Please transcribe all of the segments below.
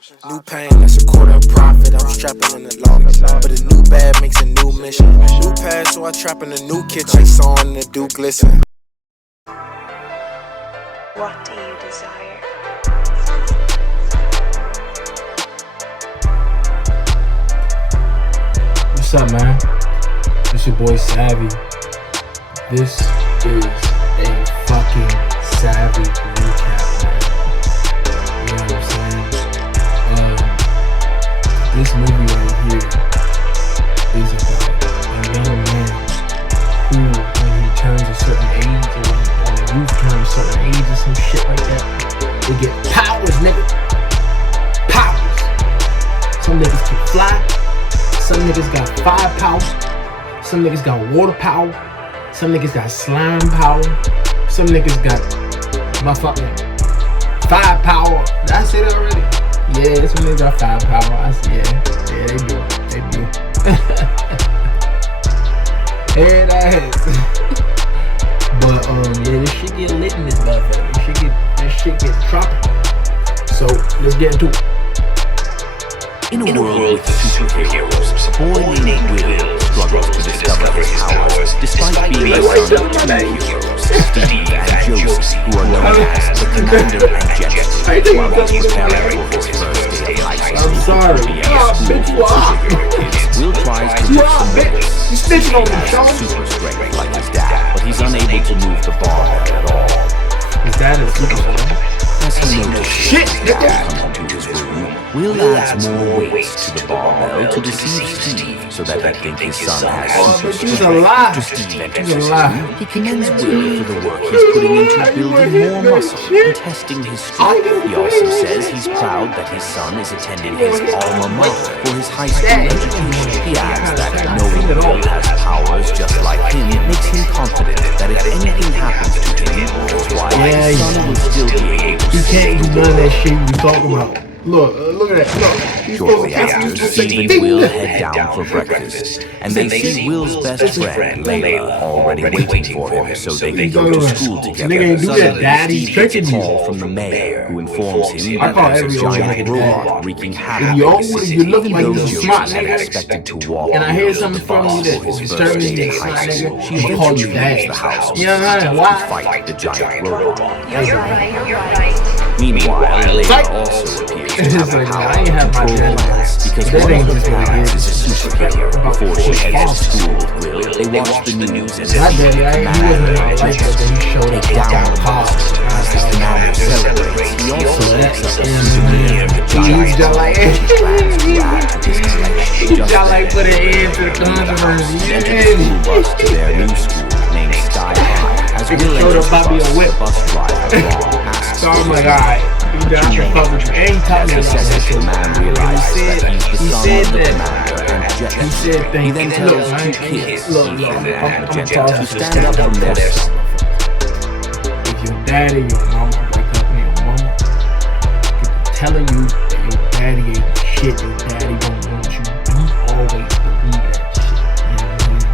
New pain, that's a quarter of profit. I'm strapping in the long, but a new bag makes a new mission. New pad, so I trap in a new kitchen. Sawing the do glisten. What do you desire? What's up, man? It's your boy Savvy. This is a fucking Savvy recap, man. You know what I'm saying? This movie right here is about a young man who, when he turns a certain age, or when a youth turns a certain age or some shit like that, they get powers, nigga. Powers. Some niggas can fly. Some niggas got fire power. Some niggas got water power. Some niggas got slime power. Some niggas got motherfucking fire power. Did I say that already? Yeah, some niggas got fire power. I see, yeah, they do. Hey, that. But yeah, this shit get lit in this motherfucker. This shit get tropical. So let's get into it. In a world with superheroes, a boy named Will struggles to discover his powers, despite being the son of two heroes, Steve and Josie, who are known as the Commander and Jet, while he's preparing for his first day of high school. I'm sorry. Will tries to lift some weights. Steve has super strength like his dad, but he's unable to move the barbell at all. His dad is super strong. As he notices his dad come into his room, Will adds more weights to the barbell to deceive Steve so that he think his son has super strength. He's a lie. After Steve enters his room, he commends Will for the work he's putting into building more muscle and testing his strength. He also says he's proud that his son is attending his alma mater for his high school education. He adds that knowing Will has powers just like him makes him confident that if anything happens to him or his wife, his son will still be able to You can't do none of that shit you talking about. Look at that. Look. Shortly after, Steve and Will head down for breakfast, and they see Will's best friend, Layla, already waiting for him so they can go to school together. Suddenly, Steve gets a call from the mayor, who informs him that there's a giant robot wreaking havoc in the city. Though Josie had expected to walk and I hear Will to something the from bus you for that his disturbs first me, day of that high school, she I'ma call you eventually dad. leaves the house with You know what I'm Steve saying? Why? to fight the giant robot. You're right. Meanwhile, Layla also appears to have the power to control plants because one of her parents is a superhero. Before she heads to school with Will, they watch the news and see the commander take down the monster. As the commander celebrates, he also picks up a souvenir of the giant bomb, which he plans to add to his collection. Just then, put an end to the controversy. enter the school bus to their new school named Sky High. As Will enters the bus driver asks So I'm like, alright, you done your public. Ain't talking about Assessor that. Command realizes that he's the son of the commander and Jet. He said He then tells two kids, Ethan and Jet, to stand up from their son. If your daddy, your mama, wake up and your mama telling you that your daddy ain't shit, your daddy don't want you, don't always believe that shit. You know what I mean?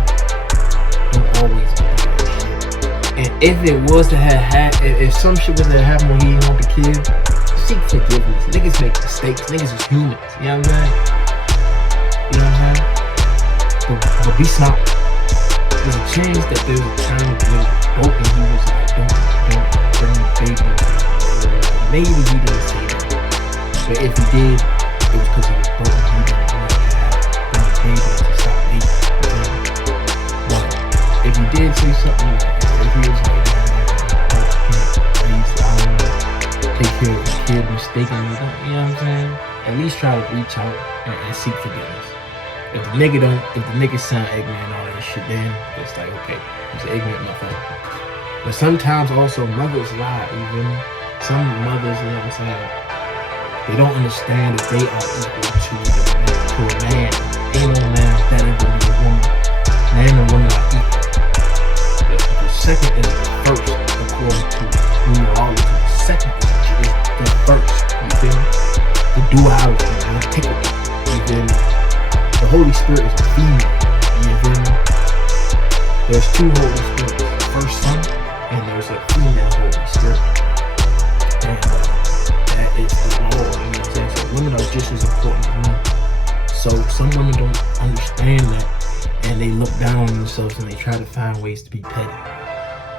Don't always believe that shit. And if it was to if some shit was to happen when he didn't want the kid, seek forgiveness. Niggas make mistakes. Niggas is humans. You know what I'm saying? You know what I'm saying? But be smart. There's a chance that there's a time when he was broken. He was like, don't bring the baby. Maybe he didn't say that. But if he did, it was because he was broken. He didn't want to bring the baby into salvation. But if he did say something like that, if he was like, take care of the kid mistakenly, you know what I'm saying? At least try to reach out and seek forgiveness. If the nigga sound ignorant and all that shit, then it's like, okay, he's an ignorant motherfucker. But sometimes also mothers lie, you feel me? Some mothers, you know what I'm saying, they don't understand that they are equal to a man. Ain't no man better than a woman. Man and woman are equal. The second is the first, according to numerology. The second is the first, you feel me? The duality, antiquity, you feel me? The Holy Spirit is a female, you feel me? There's two Holy Spirits, the first Son, and there's a female Holy Spirit. And that is the Lord, you know what I'm saying? So women are just as important to men. So some women don't understand that, and they look down on themselves and they try to find ways to be petty.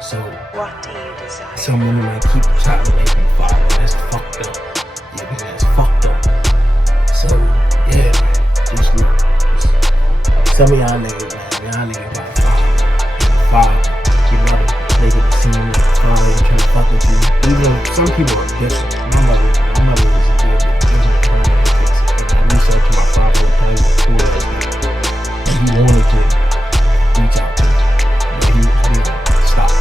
So What do you desire? some women might keep a child away from the father. That's fucked up. Yeah, man, that's fucked up. So yeah, just look. Some of y'all niggas, man, y'all niggas got a father. You mother, they get the scene like the father and trying to fuck with you. Even some people are different. My mother was a little bit different from her antics. And I reached out to my father and told him who it was. And he wanted to reach out to me. But he was stop.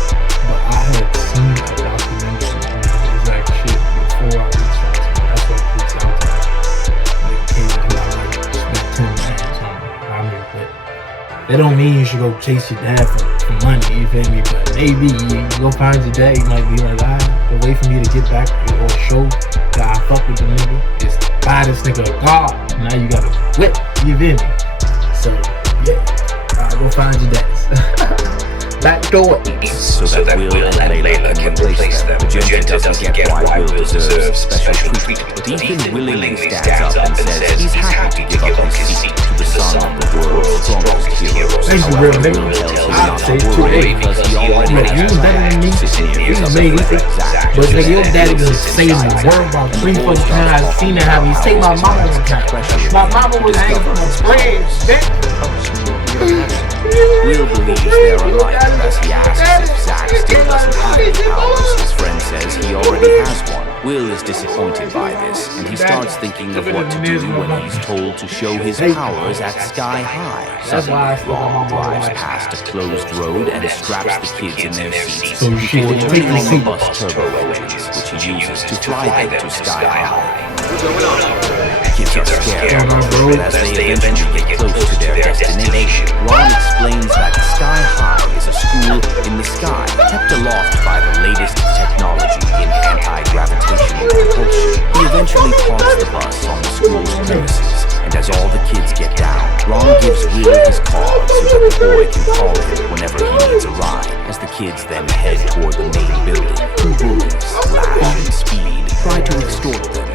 But I had seen a documentary on the exact shit before I reached out to him. That's why I reached out to him. They came to my life, spent 10 minutes on me. I mean, but that don't mean you should go chase your dad for money, you feel me? But maybe you go find your dad, you might be like, the way for me to get back or show that I fuck with the nigga is buy this nigga a car. Now you gotta whip, you feel me? So, yeah, go find your dad's. Back door. So that Will and Layla can replace them. Magenta doesn't get why Will deserves special treatment, but Ethan willingly stands up and says he's happy to give up his seat to the son of the world's strongest heroes. Thank you, real nigga. I'll say it too, hey. Because he already You was better than me. You made it. But nigga, your daddy done saved the world about 3 fucking times. I've seen it how he saved my mama one time. My mama was hanging from a bridge, bitch. Will believes they're alike as he asks if Zach still doesn't have any powers. His friend says he already has one. Will is disappointed by this, and he starts thinking of what to do when he's told to show his powers at Sky High. Suddenly, Ron drives past a closed road and straps the kids in their seats before turning on the bus turbo engines, which he uses to fly them to Sky High. Kids are scared, but as they eventually get close to their destination, Ron explains that Sky High is a school in the sky, kept aloft by the latest technology in anti-gravitational propulsion. He eventually parks the bus on the school's premises, and as all the kids get down, Ron gives Will his card so that the boy can call him whenever he needs a ride. As the kids then head toward the main building, two bullies, Flash and Speed, try to extort them.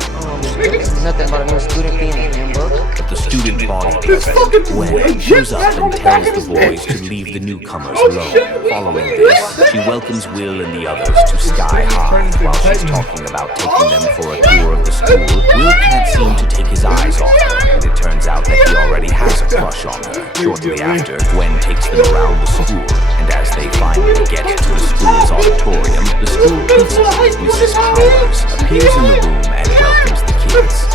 Nothing about a new student being in the book. But the student body president, Gwen, shows up and tells the boys to leave the newcomers alone. Following this, she welcomes Will and the others to Sky High. While she's talking about taking them for a tour of the school, Will can't seem to take his eyes off her, and it turns out that he already has a crush on her. Shortly after, Gwen takes them around the school, and as they finally get to the school's auditorium, the school principal, Mrs. Powers, appears in the room and welcomes the kids.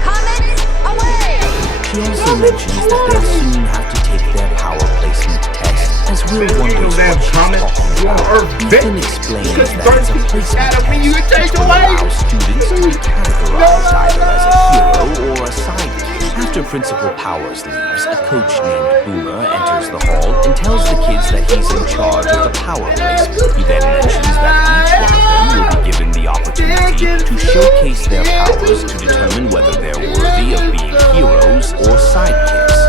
Comments away! She also mentions that they'll soon have to take their power placement test, as Will wonders what she's talking about. Ethan explains that it's a placement test which will allow students to be categorized either as a hero or a sidekick. After Principal Powers leaves, a coach named Boomer enters the hall and tells the kids that he's in charge of the power placement. He then mentions that each one of them will be given the opportunity to showcase their powers to determine whether they're worthy of being heroes or sidekicks.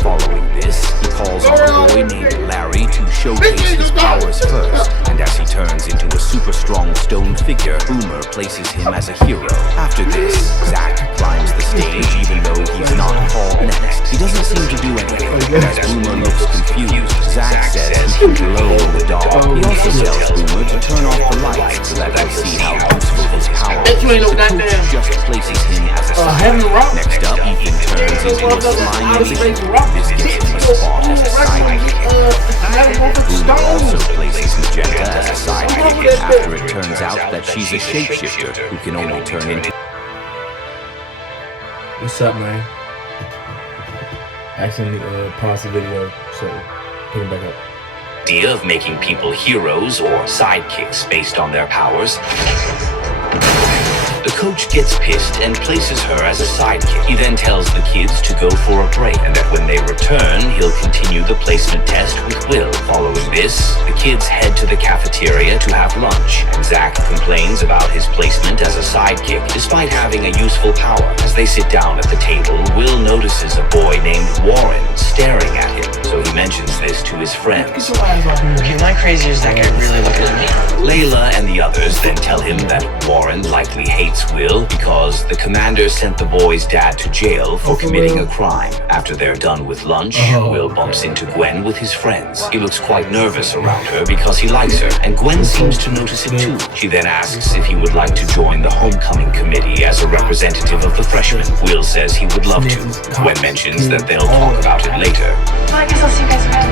Following this, he calls on a boy named Larry to showcase his powers first, and as he turns into a super strong stone figure, Boomer places him as a hero. After this, Zach climbs the stage even though he's not called next. He doesn't seem to do anything, and as Boomer looks confused, Zach says he can glow in the dark. He also tells Boomer to turn off the lights so that they'll see how useful his power is. The coach just places him as a sidekick. Next up, Ethan turns into a slimy liquid. This gives him a spot as a sidekick. Boomer also places Magenta as a sidekick after it turns out that she's a shapeshifter who can only turn into... What's up, man? Accidentally paused the video, so put it back up. Idea of making people heroes or sidekicks based on their powers. The coach gets pissed and places her as a sidekick. He then tells the kids to go for a break, and that when they return, he'll continue the placement test with Will. Following this, the kids head to the cafeteria to have lunch, and Zach complains about his placement as a sidekick, despite having a useful power. As they sit down at the table, Will notices a boy named Warren staring at him, so he mentions this to his friends. Am I crazy or is that guy really looking at me? Layla and the others then tell him that Warren likely hates Will because the commander sent the boy's dad to jail for committing a crime. After they're done with lunch, Will bumps into Gwen with his friends. He looks quite nervous around her because he likes her, and Gwen seems to notice it too. She then asks if he would like to join the homecoming committee as a representative of the freshmen. Will says he would love to. Gwen mentions that they'll talk about it later. Well, I guess I'll see you guys around.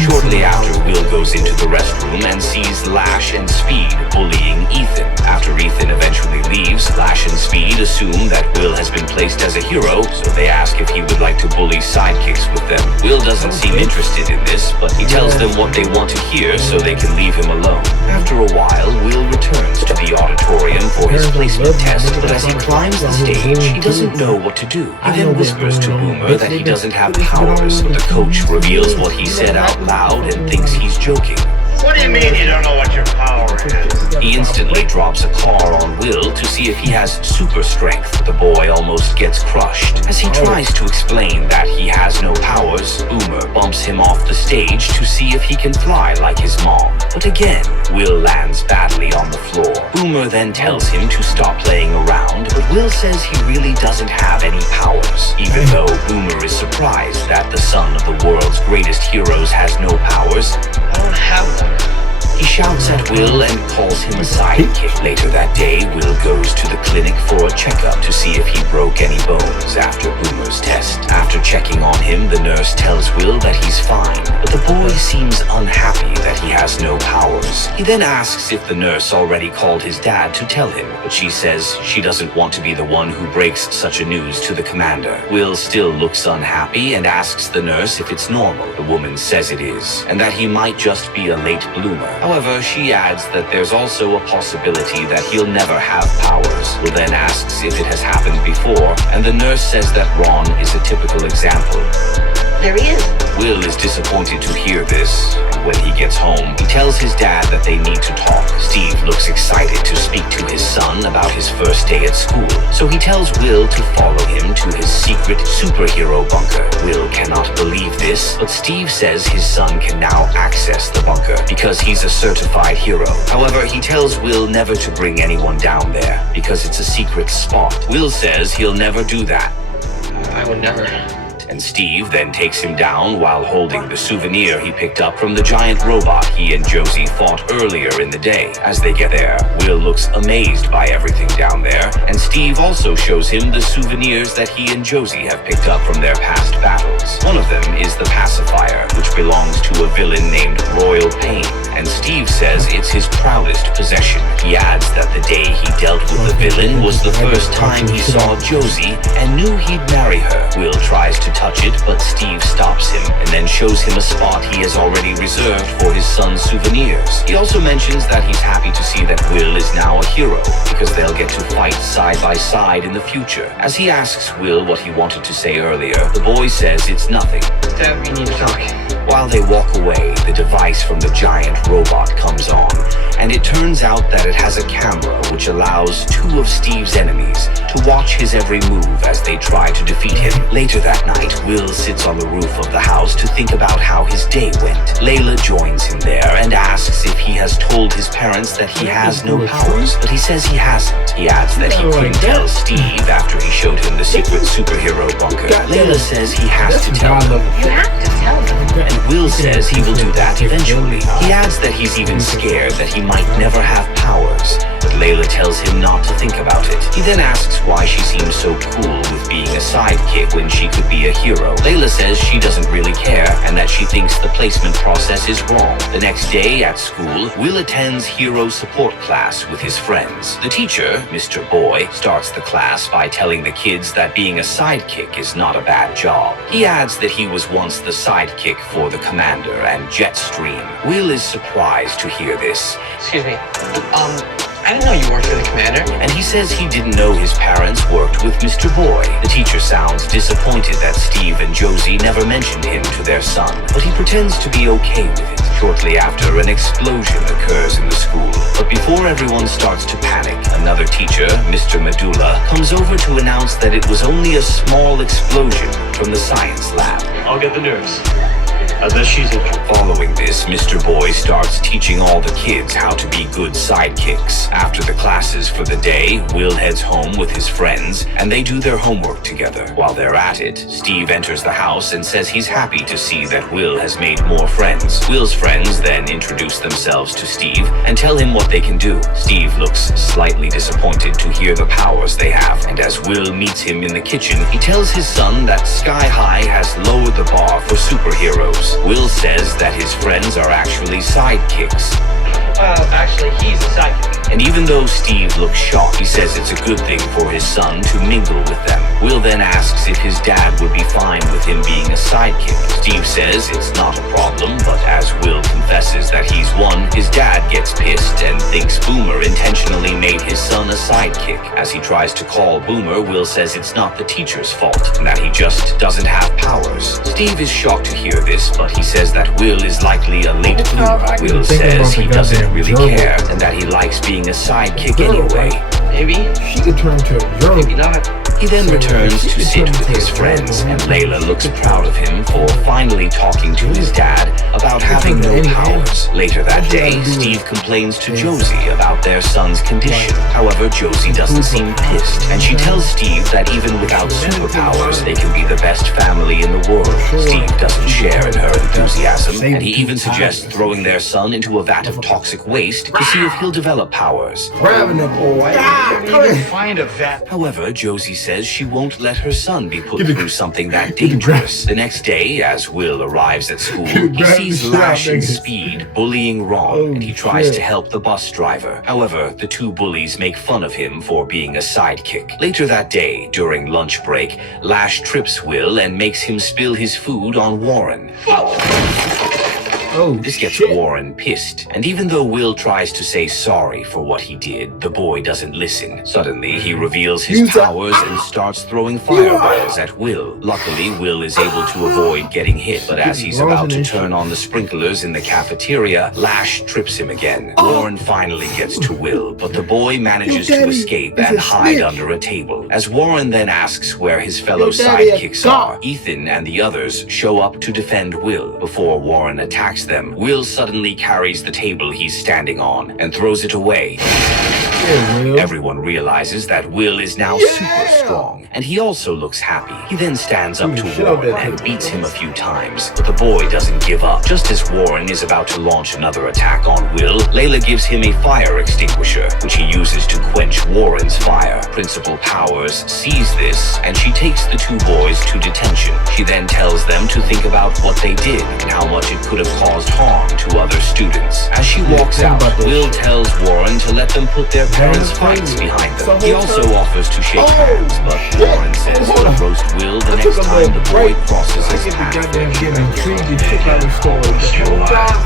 Shortly after, Will goes into the restroom and sees Lash and Speed bullying Ethan. After Ethan eventually leaves, Lash and Speed assume that Will has been placed as a hero, so they ask if he would like to bully sidekicks with them. Will doesn't seem interested in this, but he tells them what they want to hear so they can leave him alone. After a while, Will returns to the auditorium for his placement test, but as he climbs the stage, he doesn't know what to do. He then whispers to Boomer that he doesn't have powers, but the coach reveals what he said out loud and thinks he's joking. What do you mean you don't know what your power is? He instantly drops a car on Will to see if he has super strength, but the boy almost gets crushed. As he tries to explain that he has no powers, Boomer bumps him off the stage to see if he can fly like his mom. But again, Will lands badly on the floor. Boomer then tells him to stop playing around, but Will says he really doesn't have any powers, even though Boomer is surprised that the son of the world's greatest heroes has no powers. I don't have one. He shouts at Will and calls him a sidekick. Later that day, Will goes to the clinic for a checkup to see if he broke any bones after Boomer's test. After checking on him, the nurse tells Will that he's fine, but the boy seems unhappy that he has no powers. He then asks if the nurse already called his dad to tell him, but she says she doesn't want to be the one who breaks such a news to the commander. Will still looks unhappy and asks the nurse if it's normal. The woman says it is, and that he might just be a late bloomer. However, she adds that there's also a possibility that he'll never have powers. Will then asks if it has happened before, and the nurse says that Ron is a typical example. There he is. Will is disappointed to hear this. When he gets home, he tells his dad that they need to talk. Steve looks excited to speak to his son about his first day at school, so he tells Will to follow him to his secret superhero bunker. Will cannot believe this, but Steve says his son can now access the bunker because he's a certified hero. However, he tells Will never to bring anyone down there because it's a secret spot. Will says he'll never do that. I would never. And Steve then takes him down while holding the souvenir he picked up from the giant robot he and Josie fought earlier in the day. As they get there, Will looks amazed by everything down there, and Steve also shows him the souvenirs that he and Josie have picked up from their past battles. One of them is the pacifier, which belongs to a villain named Royal Pain, and Steve says it's his proudest possession. He adds that the day he dealt with the villain was the first time he saw Josie and knew he'd marry her. Will tries to touch it, but Steve stops him and then shows him a spot he has already reserved for his son's souvenirs. He also mentions that he's happy to see that Will is now a hero because they'll get to fight side by side in the future. As he asks Will what he wanted to say earlier, the boy says it's nothing. Dad, we need to talk. While they walk away, the device from the giant robot comes on, and it turns out that it has a camera which allows two of Steve's enemies to watch his every move as they try to defeat him. Later that night, Will sits on the roof of the house to think about how his day went. Layla joins him there and asks if he has told his parents that he has no powers, but he says he hasn't. He adds that he couldn't tell Steve after he showed him the secret superhero bunker. Layla says he has to tell them. You have to tell them. And Will says he will do that eventually. He adds that he's even scared that he might never have powers, but Layla tells him not to think about it. He then asks why she seems so cool with being a sidekick when she could be a hero. Layla says she doesn't really care and that she thinks the placement process is wrong. The next day at school, Will attends hero support class with his friends. The teacher, Mr. Boy, starts the class by telling the kids that being a sidekick is not a bad job. He adds that he was once the sidekick for the commander and Jetstream. Will is surprised to hear this. Excuse me. I didn't know you worked for the commander. And he says he didn't know his parents worked with Mr. Boy. The teacher sounds disappointed that Steve and Josie never mentioned him to their son, but he pretends to be okay with it. Shortly after, an explosion occurs in the school. But before everyone starts to panic, another teacher, Mr. Medulla, comes over to announce that it was only a small explosion from the science lab. I'll get the nurse. Unless she's a Following this, Mr. Boy starts teaching all the kids how to be good sidekicks. After the classes for the day, Will heads home with his friends, and they do their homework together. While they're at it, Steve enters the house and says he's happy to see that Will has made more friends. Will's friends then introduce themselves to Steve and tell him what they can do. Steve looks slightly disappointed to hear the powers they have, and as Will meets him in the kitchen, he tells his son that Sky High has lowered the bar for superheroes. Will says that his friends are actually sidekicks. Actually, he's a sidekick. And even though Steve looks shocked, he says it's a good thing for his son to mingle with them. Will then asks if his dad would be fine with him being a sidekick. Steve says it's not a problem, but as Will confesses that he's won, his dad gets pissed and thinks Boomer intentionally made his son a sidekick. As he tries to call Boomer, Will says it's not the teacher's fault and that he just doesn't have powers. Steve is shocked to hear this, but he says that Will is likely a late bloomer. Will says he doesn't really care and that he likes being a sidekick anyway. Maybe. She could turn to a girl. Maybe not. He then returns to sit with his friends, and Layla looks proud of him for finally talking to his dad about having no powers. Later that day, Steve complains to Josie about their son's condition. However, Josie doesn't seem pissed, and she tells Steve that even without superpowers, they can be the best family in the world. Steve doesn't share in her enthusiasm, and he even suggests throwing their son into a vat of toxic waste to see if he'll develop powers. Grabbing the boy. find a vet. However, Josie says she won't let her son be put through something that dangerous. The next day, as Will arrives at school, he sees Lash and Speed bullying Ron, and he tries to help the bus driver. However, the two bullies make fun of him for being a sidekick. Later that day, during lunch break, Lash trips Will and makes him spill his food on Warren. This gets Warren pissed, and even though Will tries to say sorry for what he did, the boy doesn't listen. Suddenly, he reveals his powers and starts throwing fireballs at Will. Luckily, Will is able to avoid getting hit, but as he's about to turn on the sprinklers in the cafeteria, Lash trips him again. Warren finally gets to Will, but the boy manages to escape and hide under a table. As Warren then asks where his fellow sidekicks are, Ethan and the others show up to defend Will. Before Warren attacks them, Will suddenly carries the table he's standing on and throws it away. Everyone realizes that Will is now super strong, and he also looks happy. He then stands up to Warren and beats him a few times, but the boy doesn't give up. Just as Warren is about to launch another attack on Will, Layla gives him a fire extinguisher, which he uses to quench Warren's fire. Principal Powers sees this, and she takes the two boys to detention. She then tells them to think about what they did and how much it could have caused harm to other students. As she walks out, Will tells Warren to let them put their parents' fights behind them. He also offers to shake hands, but Warren says he'll roast Will the next time the boy crosses his path.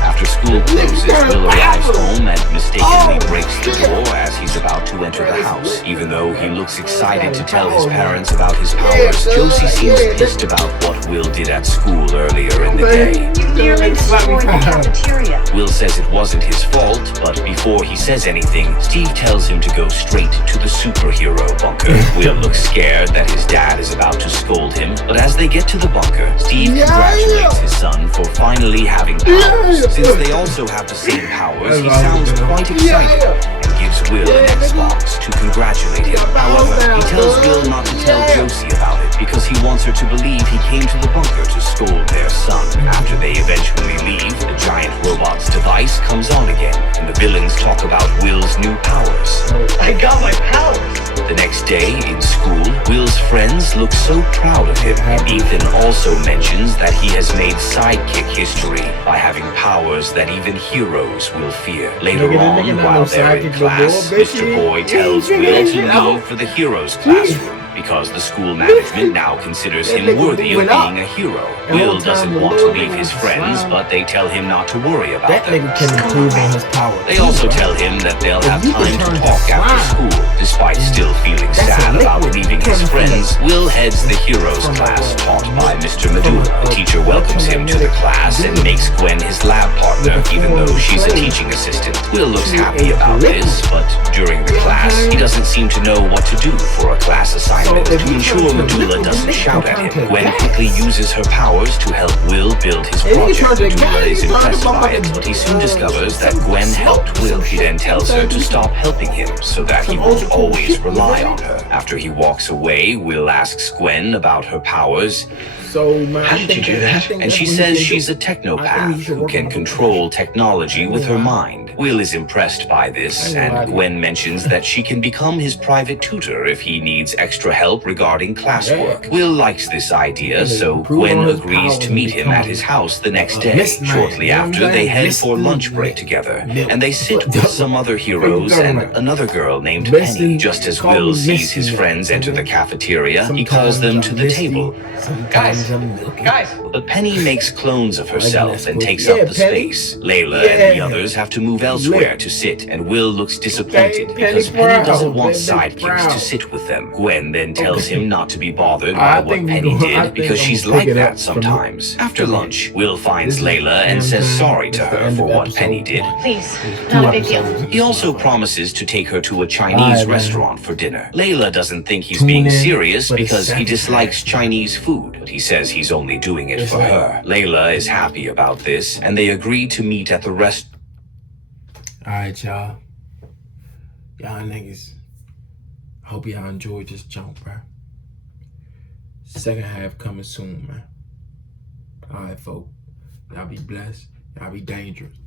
After school closes, Will arrives home and mistakenly breaks the door as he's about to enter the house. Even though he looks excited to tell his parents about his powers, Josie seems pissed about what Will did at school earlier in the day. You nearly destroyed the cafeteria. Will says it wasn't his fault, but before he says anything, Steve tells him to go straight to the superhero bunker. Will looks scared that his dad is about to scold him, but as they get to the bunker, Steve congratulates his son for finally having powers. Since they also have the same powers, he sounds quite excited and gives Will an Xbox to congratulate him. However, he tells Will not to tell Josie about it because he wants her to believe he came to the bunker to scold their son. After they eventually leave, the giant robot's device comes on again, and the villains talk about Will's new powers. I got my powers. The next day, in school, Will's friends look so proud of him, and Ethan also mentions that he has made sidekick history by having powers that even heroes will fear. Later on, while they're in class, Mr. Boy tells Will to leave for the heroes classroom, because the school management now considers him worthy of being a hero. Will doesn't want to leave his friends, but they tell him not to worry about them. They also tell him that they'll have time to talk after school, despite still feeling sad about leaving his friends. friends, Will heads the heroes class taught by Mr. Medulla. The teacher welcomes him to the class and makes Gwen his lab partner, even though she's a teaching assistant. Will looks happy about this, but during the class, he doesn't seem to know what to do for a class assignment. To ensure Medulla doesn't shout at him, Gwen quickly uses her powers to help Will build his project. Medulla is impressed by it, but he soon discovers that Gwen helped Will. He then tells her to stop helping him so that he won't always rely on her. After he walks away, Will asks Gwen about her powers. So, man, How did you do that? And she says she's a technopath who can control technology with her mind. Will is impressed by this, and Gwen mentions that she can become his private tutor if he needs extra help regarding classwork. Will likes this idea, so Gwen agrees to meet him at his house the next day. Shortly after, they head for lunch break together, and they sit with some other heroes and another girl named Penny. Just as Will sees his friends enter the cafeteria, he calls them to the table. Guys, But Penny makes clones of herself and takes up the space. Layla and the others have to move elsewhere to sit, and Will looks disappointed because Penny doesn't want sidekicks to sit with them. Gwen then tells him not to be bothered by what Penny did because she's like that sometimes. After lunch, Will finds Layla and says sorry to her for what Penny did. Please, not a big deal. He also promises to take her to a Chinese restaurant for dinner. Layla doesn't think he's being serious because he dislikes Chinese food, but he says he's only doing it for her. Layla is happy about this, and they agree to meet at the Alright, y'all. Y'all niggas. I hope y'all enjoyed this jump, bro. Second half coming soon, man. Alright, folks. Y'all be blessed. Y'all be dangerous.